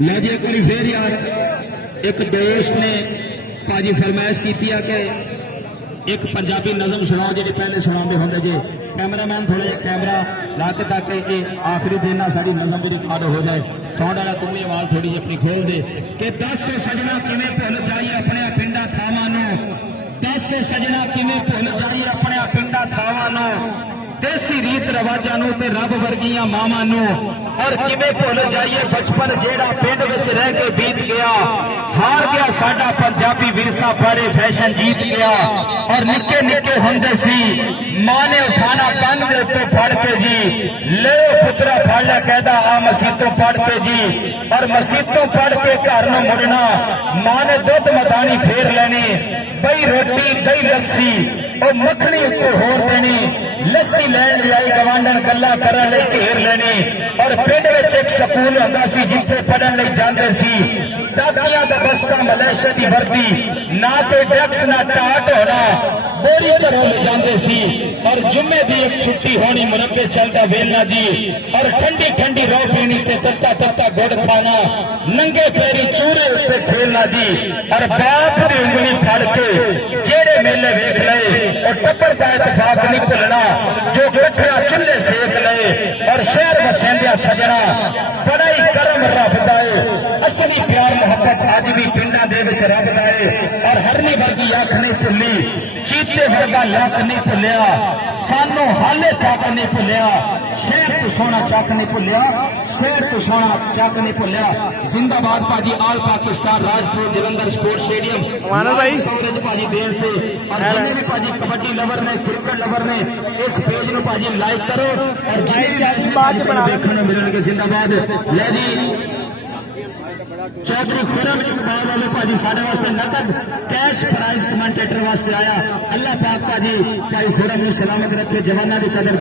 लै जी एक बार फिर यार एक दोस्त ने भाजी फरमाइश की कि एक पंजाबी नज़म सुनाओ जी पहले सुनाते होंगे जी। कैमरामैन थोड़ा जिहा कैमरा ला के ताकि ये आखिरी दिन सारी नज़म भी रिकॉर्ड हो जाए। साउंड वाला तू भी आवाज़ थोड़ी जी अपनी खोल दे कि दस सजना किवें भुल जाइए अपने पिंडा थावां नूं, दस सजना किवें भुल जाइए अपने पिंडा थावां नूं, देसी रीत रवाजा नूं ते रब वर्गियां मावां नूं, और किवें भुल जाइए बचपन जेड़ा पिंड विच रह के बीत गया। हार गया साडा पंजाबी विरसा बारे फैशन जीत गया। और निक्के निक्के हुंदे सी मां ने उठाना कंध दे उत्ते फड़ के जी, ले पुत्रा फड़ लै कहदा आ मसीतों पढ़ के जी, और मसीतों पढ़ के घर नूं मुड़ना मां ने दुध मदानी फेर लेनी, बई रोटी दही लस्सी और मखनी उत्ते होर देनी, लस्सी लैन लियाई गवांडन गल्ला करन लई घेर लेनी। और पिंड विच एक स्कूल हुंदा सी जिथे पढ़न लई जांदे सी, डाकियां दा बस्ता मलेशिया दी वर्दी ना ते डैक्स ना टाट होना, बोरी घरों ले जांदे सी। और जुम्मे दी एक छुट्टी होनी मुरब्बे चलदा वेलना जी, और ठंडी ठंडी रो पीनी ते तत्ता तत्ता गुड़ खाना, नंगे पैरी चूरे उत्ते खेलना जी। और बाप दी उंगली फड़ के जेड़े मेले वेख लए और टब्बर दा इतफाक नहीं भुलना, जो कट्ठा चुल्हे सेक लए। और शहर वसेंदिया सजना बड़ा ही करम रब दा है, असली प्यार मोहब्बत अज भी पिंडा दे विच रब दा है। और हरनी वर्गी अख नहीं भुली, चीते वर्गा लक नहीं भुलिया, सानू हाले तक नहीं भुलिया, शहर तो सोना चक नहीं भुलिया, शहर तो सोना चक नहीं भुलिया। जिंदाबाद भाजी आल Pakistan Rajpur Jalandhar sports stadium coverage भाजी देन पे। और जिन्हें भी भाजी कबड्डी लवर ने क्रिकेट लवर ने इस पेज को भाजी लाइक करो और जिन्हें भी देखने मिलेंगे जिंदाबाद। लै जी चौधरी खुरम इकबाल वाले भाजी साढ़े वास्ते नकद कैश प्राइज कमेंटेटर वास्ते आया। अल्लाह पाक भाजी भाई खुरम ने सलामत रखे, जवाना की कदर